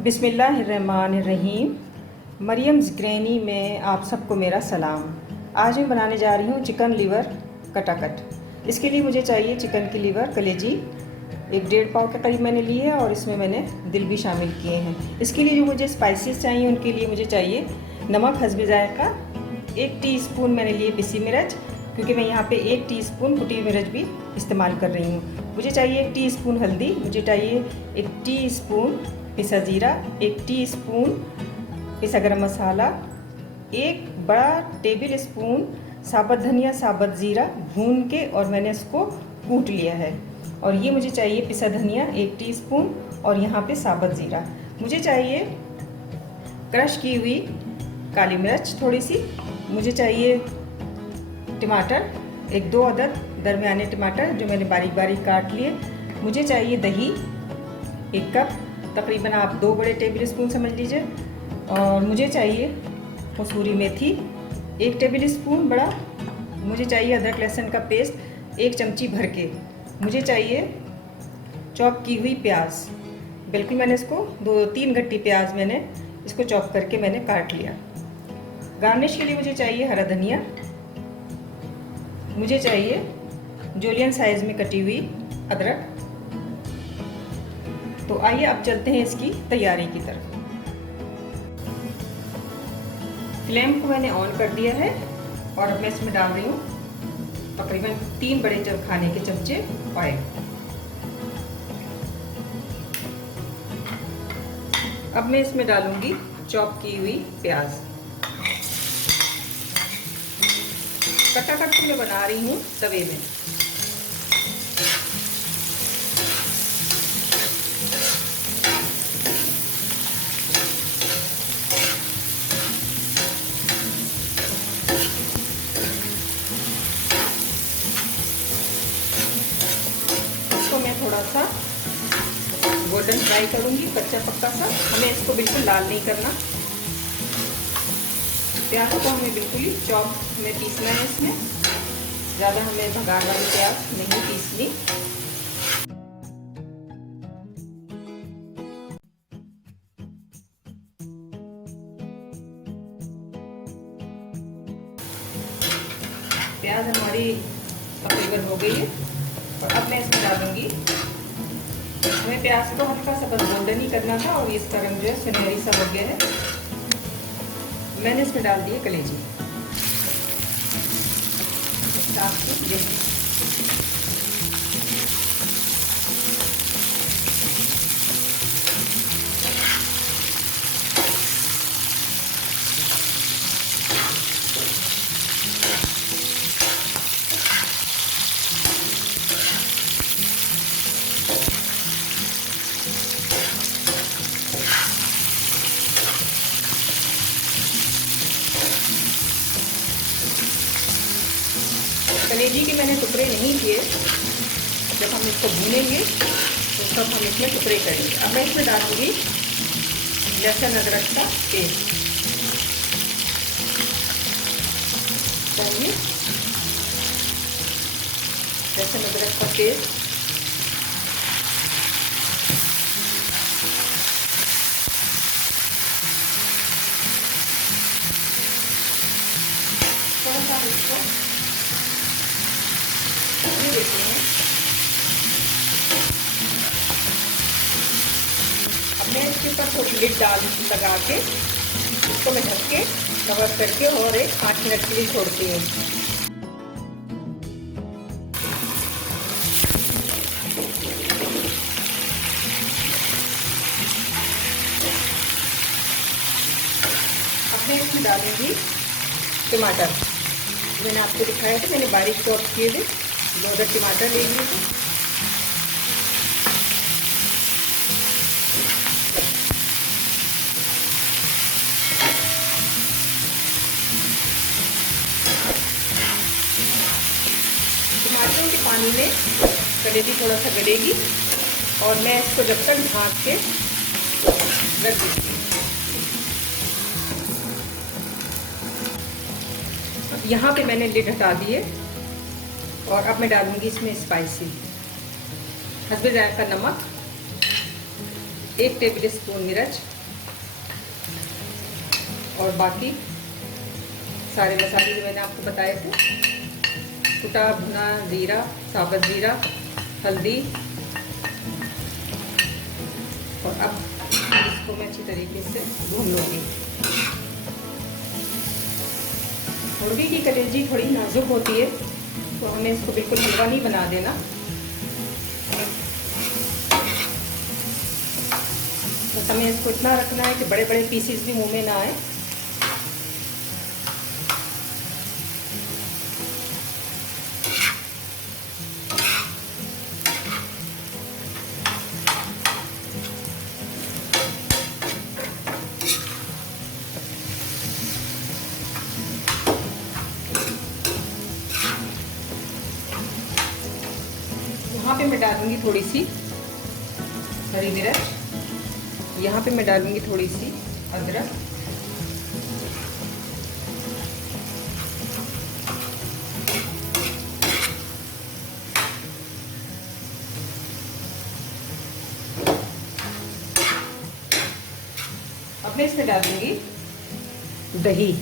बिस्मिल्लाहिर्रहमानिर्रहीम। मरियम ज़िक्रेनी में आप सबको मेरा सलाम। आज मैं बनाने जा रही हूँ चिकन लीवर कटाकट। इसके लिए मुझे चाहिए चिकन की लीवर कलेजी, 1-1.5 पाव के करीब मैंने लिए और इसमें मैंने दिल भी शामिल किए हैं। इसके लिए जो मुझे स्पाइसेस चाहिए उनके लिए मुझे चाहिए नमक हस्बे ज़ायक़ा, 1 टीस्पून मैंने लिए पिसी मिर्च, क्योंकि मैं यहाँ पे 1 टीस्पून कुटी मिर्च भी इस्तेमाल कर रही हूँ। मुझे चाहिए 1 टीस्पून हल्दी, मुझे चाहिए 1 टीस्पून पिसा ज़ीरा, 1 टीस्पून पिसा गरम मसाला, 1 बड़ा टेबल स्पून साबुत धनिया साबुत ज़ीरा भून के और मैंने इसको कूट लिया है। और ये मुझे चाहिए पिसा धनिया 1 टीस्पून और यहाँ पे साबुत ज़ीरा। मुझे चाहिए क्रश की हुई काली मिर्च थोड़ी सी। मुझे चाहिए टमाटर 1-2 अदद दरमियाने टमाटर जो मैंने बारीक बारीक काट लिए। मुझे चाहिए दही 1 कप, तकरीबन आप 2 बड़े टेबल स्पून समझ लीजिए। और मुझे चाहिए कसूरी मेथी 1 टेबल स्पून बड़ा। मुझे चाहिए अदरक लहसुन का पेस्ट 1 चमची भर के। मुझे चाहिए चॉप की हुई प्याज, बिल्कुल मैंने इसको 2-3 गट्टी प्याज मैंने इसको चॉप करके मैंने काट लिया। गार्निश के लिए मुझे चाहिए हरा धनिया, मुझे चाहिए जूलियन साइज़ में कटी हुई अदरक। तो आइए अब चलते हैं इसकी तैयारी की तरफ। फ्लेम को मैंने ऑन कर दिया है और अब मैं इसमें डाल रही हूँ तकरीबन 3 बड़े खाने के चमचे ऑयल। अब मैं इसमें डालूंगी चॉप की हुई प्याज। कटाकट को मैं बना रही हूँ तवे में। इसको मैं थोड़ा सा गोल्डन फ्राई करूँगी, कच्चा पक्का सा। हमें इसको बिल्कुल लाल नहीं करना। प्याज को हमें बिल्कुल ही चॉप में पीसना है। इसमें ज़्यादा हमें भगार वाली प्याज नहीं पीसनी। प्याज हमारी तकरीबन हो गई है और अब मैं इसमें डालूंगी। हमें प्याज को हल्का सा बस गोल्डन ही करना था और इसका रंग जो है सुनहरी सा हो गया है। मैंने इसमें डाल दिए कलेजी। कलेजी के मैंने टुकड़े नहीं किए। जब हम इसको भूनेंगे तो तब हम इसमें टुकड़े करेंगे। अब मैं इसमें डालूंगी लहसुन अदरक का पेस्ट। चाहिए लहसुन अदरक का पेस्ट। थोड़ा सा इसको देते हैं। अब मैं इसके ऊपर थोड़ी लिड लगा के इसको मैं ढक के कवर करके और 5 मिनट के लिए छोड़ती हूँ। अब मैं इसमें डालूंगी टमाटर। मैंने आपको दिखाया था, मैंने बारीक चॉप किए थे, 2 टमाटर ले लिए थे। टमाटरों के पानी में कलेजी थोड़ा सा गलेगी और मैं इसको जब तक ढक के रख दूँगी। यहाँ पे मैंने लिड हटा दिए और अब मैं डालूंगी इसमें स्पाइसी हस्बे ज़ायक़ा नमक, 1 टेबल स्पून मिर्च, और बाकी सारे मसाले जो मैंने आपको बताए थे, कुटा भुना जीरा, साबुत जीरा, हल्दी। और अब इसको मैं अच्छी तरीके से भून लूँगी। मुर्गी की कलेजी थोड़ी नाजुक होती है, तो हमें इसको बिल्कुल हलवा नहीं बना देना। तो हमें इसको इतना रखना है कि बड़े बड़े पीसेस भी मुंह में ना आए। यहाँ पे मैं डालूंगी थोड़ी सी हरी मिर्च, यहाँ पे मैं डालूंगी थोड़ी सी अदरक, अब मैं इसमें डालूंगी दही,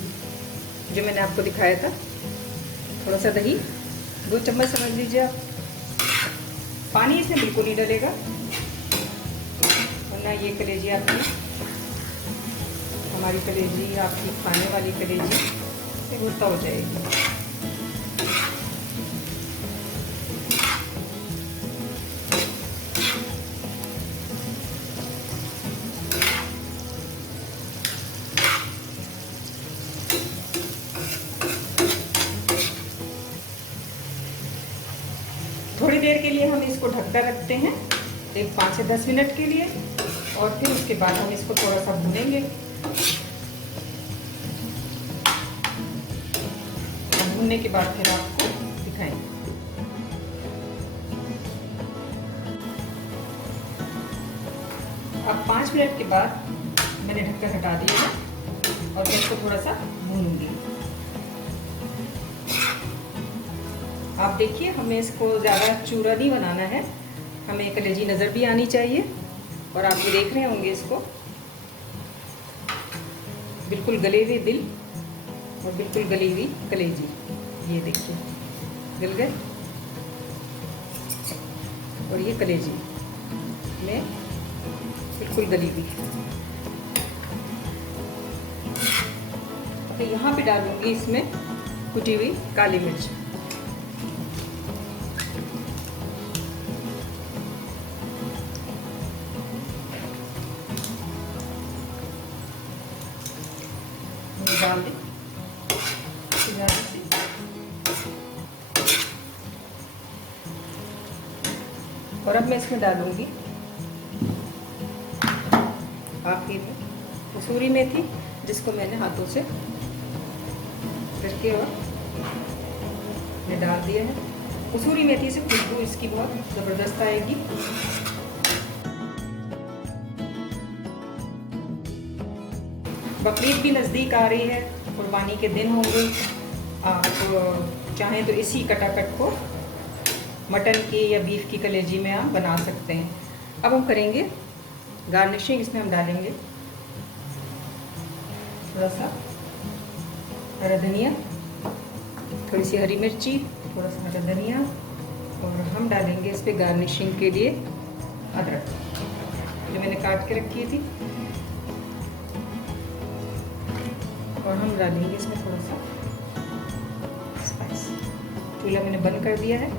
जो मैंने आपको दिखाया था। थोड़ा सा दही, 2 चम्मच समझ लीजिए आप। पानी इसमें बिल्कुल नहीं डलेगा, वरना ये कलेजी आपकी, हमारी कलेजी, आपकी खाने वाली कलेजी से गुस्सा हो जाएगी। थोड़ी देर के लिए हम इसको ढककर रखते हैं, एक 5 से 10 मिनट के लिए, और फिर उसके बाद हम इसको थोड़ा सा भूनेंगे। भूनने के बाद फिर आपको दिखाएंगे। अब 5 मिनट के बाद मैंने ढक्कन हटा दिया है और मैं इसको थोड़ा सा भूनूंगी। आप देखिए, हमें इसको ज़्यादा चूरा नहीं बनाना है, हमें कलेजी नज़र भी आनी चाहिए। और आप ये देख रहे होंगे इसको, बिल्कुल गले हुए दिल और बिल्कुल गली हुई कलेजी, ये देखिए गल गए। और ये कलेजी में बिल्कुल गली हुई। तो यहाँ पे डालूंगी इसमें कुटी हुई काली मिर्च। डाल दें और अब मैं इसमें डालूंगी आखिर में कसूरी मेथी, जिसको मैंने हाथों से करके और मैं डाल दिया है। कसूरी मेथी से खुशबू इसकी बहुत ज़बरदस्त आएगी। बकरीद भी नज़दीक आ रही है, कुर्बानी के दिन होंगे। आप चाहें तो इसी कटाकट को मटन की या बीफ की कलेजी में आप बना सकते हैं। अब हम करेंगे गार्निशिंग। इसमें हम डालेंगे थोड़ा सा हरा धनिया, थोड़ी सी हरी मिर्ची, थोड़ा सा हरा धनिया, और हम डालेंगे इस पर गार्निशिंग के लिए अदरक, जो मैंने काट के रखी थी। और हम डालेंगे इसमें थोड़ा सा स्पाइस। चूल्हा मैंने बंद कर दिया है।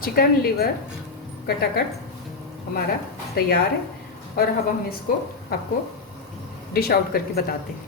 चिकन लिवर कटाकट हमारा तैयार है, और अब हम इसको आपको डिश आउट करके बताते हैं।